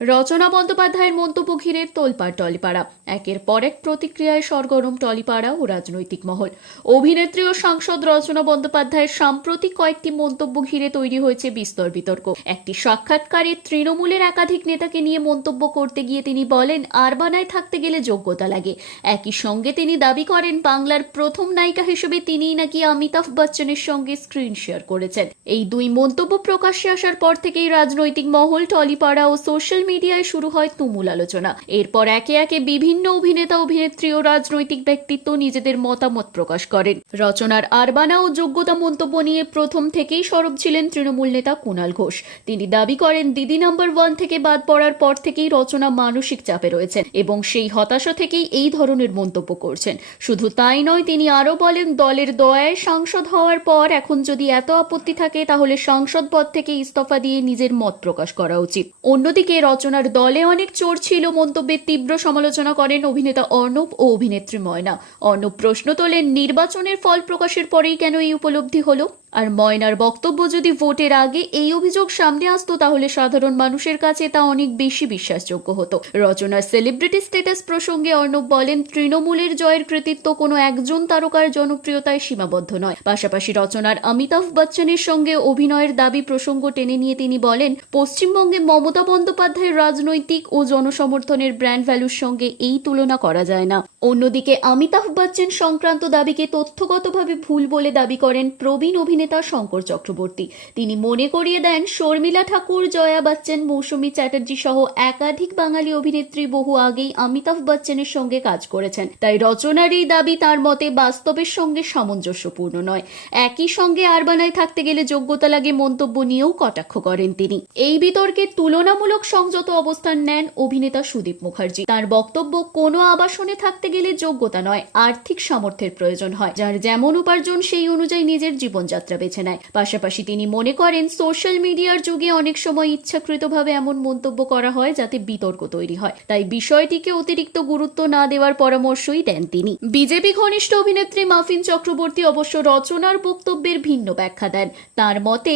রচনা বন্দ্যোপাধ্যায়ের মন্তব্য ঘিরে তোলপাড় টলিপাড়া। একের পর এক প্রতিক্রিয়ায় সরগরম টলিপাড়া ও রাজনৈতিক মহল। অভিনেত্রী ও সাংসদ রচনা বন্দ্যোপাধ্যায়ের সাম্প্রতিক কয়েকটি মন্তব্য ঘিরে তৈরি হয়েছে বিস্তর বিতর্ক। একটি সাক্ষাৎকারে তৃণমূলের একাধিক নেতাকে নিয়ে মন্তব্য করতে গিয়ে তিনি বলেন, আরবানায় থাকতে গেলে যোগ্যতা লাগে। একই সঙ্গে তিনি দাবি করেন, বাংলার প্রথম নায়িকা হিসেবে তিনিই নাকি অমিতাভ বচ্চনের সঙ্গে স্ক্রিন শেয়ার করেছেন। এই দুই মন্তব্য প্রকাশ্যে আসার পর থেকেই রাজনৈতিক মহল, টলিপাড়া ও সোশ্যাল মিডিয়ায় শুরু হয় তুমুল আলোচনা। এরপর একে একে বিভিন্ন অভিনেতা, অভিনেত্রী ও রাজনৈতিক ব্যক্তিত্ব নিজেদের মতামত প্রকাশ করেন। রচনার আরবানা ও যোগ্যতা মন্তব্য নিয়ে প্রথম থেকেই সরব ছিলেন তৃণমূল নেতা কুণাল ঘোষ। তিনি দাবি করেন, দিদি নাম্বার 1 থেকে বাদ পড়ার পর থেকেই রচনা মানসিক চাপে রয়েছেন এবং সেই হতাশা থেকেই এই ধরনের মন্তব্য করছেন। শুধু তাই নয়, তিনি আরও বলেন, দলের দয়ায় সাংসদ হওয়ার পর এখন যদি এত আপত্তি থাকে তাহলে সাংসদ পদ থেকে ইস্তফা দিয়ে নিজের মত প্রকাশ করা উচিত। অন্যদিকে রচনার দলে অনেক চোর ছিল মন্তব্যের তীব্র সমালোচনা করেন অভিনেতা অর্ণব ও অভিনেত্রী ময়না। অর্ণব প্রশ্ন তোলেন, নির্বাচনের ফল প্রকাশের পরেই কেন এই উপলব্ধি হলো? আর ময়নার বক্তব্য, যদি ভোটের আগে এই অভিযোগ সামনে আসতো তাহলে সাধারণ মানুষের কাছে তা অনেক বেশি বিশ্বাসযোগ্য হতো। রচনার সেলিব্রিটি স্ট্যাটাস প্রসঙ্গে অর্ণব বলেন, তৃণমূলের জয়ের কৃতিত্ব কোনো একজন তারকার জনপ্রিয়তায় সীমাবদ্ধ নয়। পাশাপাশি রচনার অমিতাভ বচ্চনের সঙ্গে অভিনয়ের দাবি প্রসঙ্গ টেনে নিয়ে তিনি বলেন, পশ্চিমবঙ্গে মমতা বন্দ্যোপাধ্যায়ের রাজনৈতিক ও জনসমর্থনের ব্র্যান্ড ভ্যালুর সঙ্গে এই তুলনা করা যায় না। অন্যদিকে অমিতাভ বচ্চন সংক্রান্ত দাবিকে তথ্যগতভাবে ভুল বলে দাবি করেন প্রবীণ অভিনেতা শঙ্কর চক্রবর্তী। তিনি মনে করিয়ে দেন, শর্মিলা ঠাকুর, জয়া বচ্চন, মৌসুমী চ্যাটার্জি সহ একাধিক বাঙালি অভিনেত্রী বহু আগেই অমিতাভ বচ্চনের সঙ্গে কাজ করেছেন। তাই রচনার এই দাবি তার মতে বাস্তবের সঙ্গে সামঞ্জস্যপূর্ণ নয়। একই সঙ্গে আরবানায় থাকতে গেলে যোগ্যতা লাগে মন্তব্য নিয়েও কটাক্ষ করেন তিনি। এই বিতর্কে তুলনামূলক সংযত অবস্থান নেন অভিনেতা সুদীপ মুখার্জি। তার বক্তব্য, কোনো আবাসনে থাকতে গেলে যোগ্যতা নয়, আর্থিক সামর্থ্যের প্রয়োজন হয়। যার যেমন উপার্জন সেই অনুযায়ী নিজের জীবনযাত্রা বেছে নেয়। পাশাপাশি তিনি মনে করেন, সোশ্যাল মিডিয়ার যুগে অনেক সময় ইচ্ছাকৃতভাবে এমন মন্তব্য করা হয় যাতে বিতর্ক তৈরি হয়। তাই বিষয়টিকে অতিরিক্ত গুরুত্ব না দেওয়ার পরামর্শই দেন তিনি। বিজেপি ঘনিষ্ঠ অভিনেত্রী মাফিন চক্রবর্তী অবশ্য রচনার বক্তব্যের ভিন্ন ব্যাখ্যা দেন। তার মতে,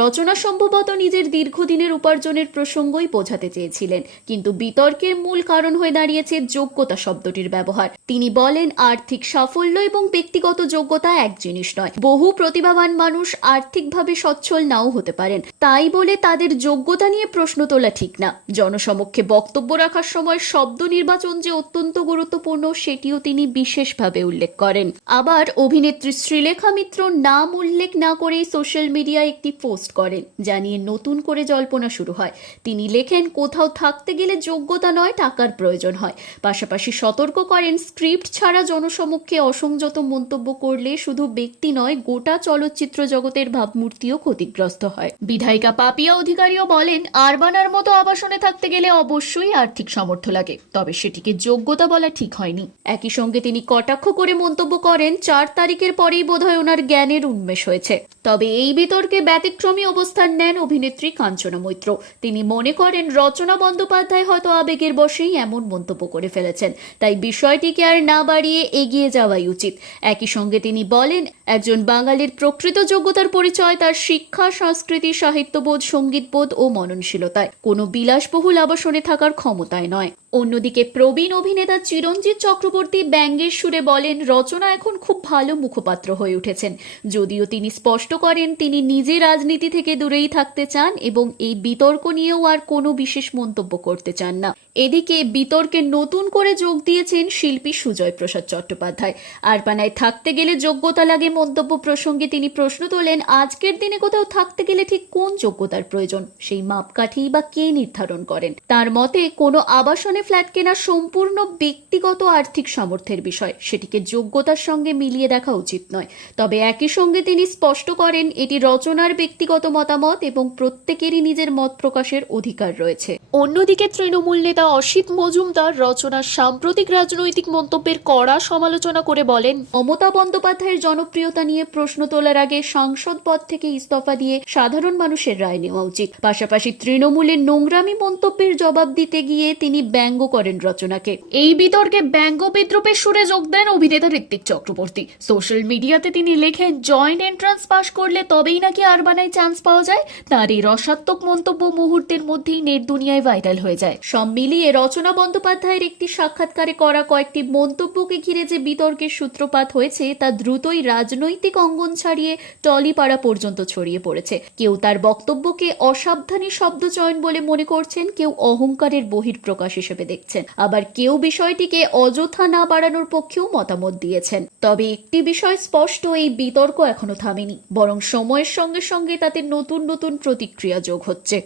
রচনা সম্ভবত নিজের দীর্ঘদিনের উপার্জনের প্রসঙ্গই বোঝাতে চেয়েছিলেন, কিন্তু বিতর্কের মূল কারণ হয়ে দাঁড়িয়েছে যোগ্যতা শব্দটির ব্যবহার। তিনি বলেন, আর্থিক সাফল্য এবং ব্যক্তিগত যোগ্যতা এক জিনিস নয়। বহু প্রতিভাবান মানুষ আর্থিকভাবে সচ্ছল নাও হতে পারেন, তাই বলে তাদের যোগ্যতা নিয়ে প্রশ্ন তোলা ঠিক না। জনসমক্ষে বক্তব্য রাখার সময় শব্দ নির্বাচন যে অত্যন্ত গুরুত্বপূর্ণ সেটিও তিনি বিশেষভাবে উল্লেখ করেন। আবার অভিনেত্রী শ্রীলেখা মিত্র নাম উল্লেখ না করেই সোশ্যাল মিডিয়ায় একটি পোস্ট করেন, যা নিয়ে নতুন করে জল্পনা শুরু হয়। তিনি লেখেন, কোথাও থাকতে গেলে যোগ্যতা নয়, টাকার প্রয়োজন হয়। পাশাপাশি সতর্ক করেন, স্ক্রিপ্ট ছাড়া জনসমক্ষে অসংযত মন্তব্য করলে শুধু ব্যক্তি নয়, গোটা চলচ্চিত্র জগতের ভাবমূর্তিও ক্ষতিগ্রস্ত হয়। বিধায়িকা পাপিয়া অধিকারীও বলেন, আরবানার মতো আবাসনে থাকতে গেলে অবশ্যই আর্থিক সামর্থ্য লাগে, তবে সেটিকে যোগ্যতা বলা ঠিক হয়নি। একই সঙ্গে তিনি কটাক্ষ করে মন্তব্য করেন, 4 তারিখের পরেই বোধহয় ওনার জ্ঞানের উন্মেষ হয়েছে। তবে এই বিতর্কে ব্যতিক্রমী অবস্থান নেন অভিনেত্রী কাঞ্চনা মৈত্র। তিনি মনে করেন, রচনা বন্দ্যোপাধ্যায় হয়তো আবেগের বশেই এমন মন্তব্য করে ফেলেছেন, তাই বিষয়টিকে আর না বাড়িয়ে এগিয়ে যাওয়াই উচিত। একই সঙ্গে তিনি বলেন, একজন বাঙালির প্রকৃত যোগ্যতার পরিচয় তার শিক্ষা, সংস্কৃতি, সাহিত্যবোধ, সঙ্গীতবোধ ও মননশীলতায়, কোনো বিলাসবহুল আবাসনে থাকার ক্ষমতায় নয়। অন্যদিকে প্রবীণ অভিনেতা চিরঞ্জিত চক্রবর্তী ব্যঙ্গের সুরে বলেন, রচনা এখন খুব ভালো মুখপাত্র হয়ে উঠেছেন। যদিও তিনি স্পষ্ট করেন, তিনি নিজে রাজনীতি থেকে দূরেই থাকতে চান এবং এই বিতর্ক নিয়েও আর কোনো বিশেষ মন্তব্য করতে চান না। এদিকে বিতর্কে নতুন করে যোগ দিয়েছেন শিল্পী সুজয় প্রসাদ চট্টোপাধ্যায়। আরবানায় থাকতে গেলে যোগ্যতা লাগে মন্তব্য প্রসঙ্গে তিনি প্রশ্ন তোলেন, আজকের দিনে কোথাও থাকতে গেলে ঠিক কোন যোগ্যতার প্রয়োজন, সেই মাপকাঠি বা কে নির্ধারণ করেন? তার মতে, কোনো আবাসনে ফ্ল্যাট কেনা সম্পূর্ণ ব্যক্তিগত আর্থিক সামর্থ্যের বিষয়, সেটিকে যোগ্যতার সঙ্গে মিলিয়ে দেখা উচিত নয়। তবে একই সঙ্গে তিনি স্পষ্ট করেন, এটি রচনার ব্যক্তিগত মতামত এবং প্রত্যেকেরই নিজের মত প্রকাশের অধিকার রয়েছে। অন্যদিকে তৃণমূল নেতা অসিত মজুমদার রচনার সাম্প্রতিক রাজনৈতিক মন্তব্যের কড়া সমালোচনা করে বলেন, মমতা বন্দ্যোপাধ্যায়ের জনপ্রিয়তা নিয়ে প্রশ্ন তোলার আগে সাংসদ পদ থেকে ইস্তফা দিয়ে সাধারণ মানুষের রায় নেওয়া উচিত। পাশাপাশি তৃণমূলের নোংরামি মন্তব্যের জবাব দিতে গিয়ে তিনি ব্যঙ্গ করেন রচনাকে। এই বিতর্কে ব্যঙ্গ বিদ্রুপের সুরে যোগ দেন অভিনেতা ঋত্বিক চক্রবর্তী। সোশ্যাল মিডিয়াতে তিনি লেখেন, জয়েন্ট এন্ট্রান্স পাস করলে তবেই নাকি আরবানায় চান্স পাওয়া যায়। তার এই রসাত্মক মন্তব্য মুহূর্তের মধ্যেই নেট দুনিয়ায় ভাইরাল হয়ে যায়। সব মিলিয়ে রচনা বন্দ্যোপাধ্যায়ের একটি সাক্ষাৎকারে করা কয়েকটি মন্তব্যকে ঘিরে যে বিতর্কের সূত্রপাত হয়েছে তা দ্রুতই রাজনৈতিক অঙ্গন ছাড়িয়ে টলিপাড়া পর্যন্ত ছড়িয়ে পড়েছে। কেউ তার বক্তব্যকে অসাবধানী শব্দচয়ন বলে মনে করছেন, কেউ অহংকারের বহিঃপ্রকাশ হিসেবে দেখছেন, আবার কেউ বিষয়টিকে অযথা না বাড়ানোর পক্ষেও মতামত দিয়েছেন। তবে একটি বিষয় স্পষ্ট, এই বিতর্ক এখনো থামেনি, বরং সময়ের সঙ্গে সঙ্গে তাতে নতুন নতুন প্রতিক্রিয়া যোগ হচ্ছে।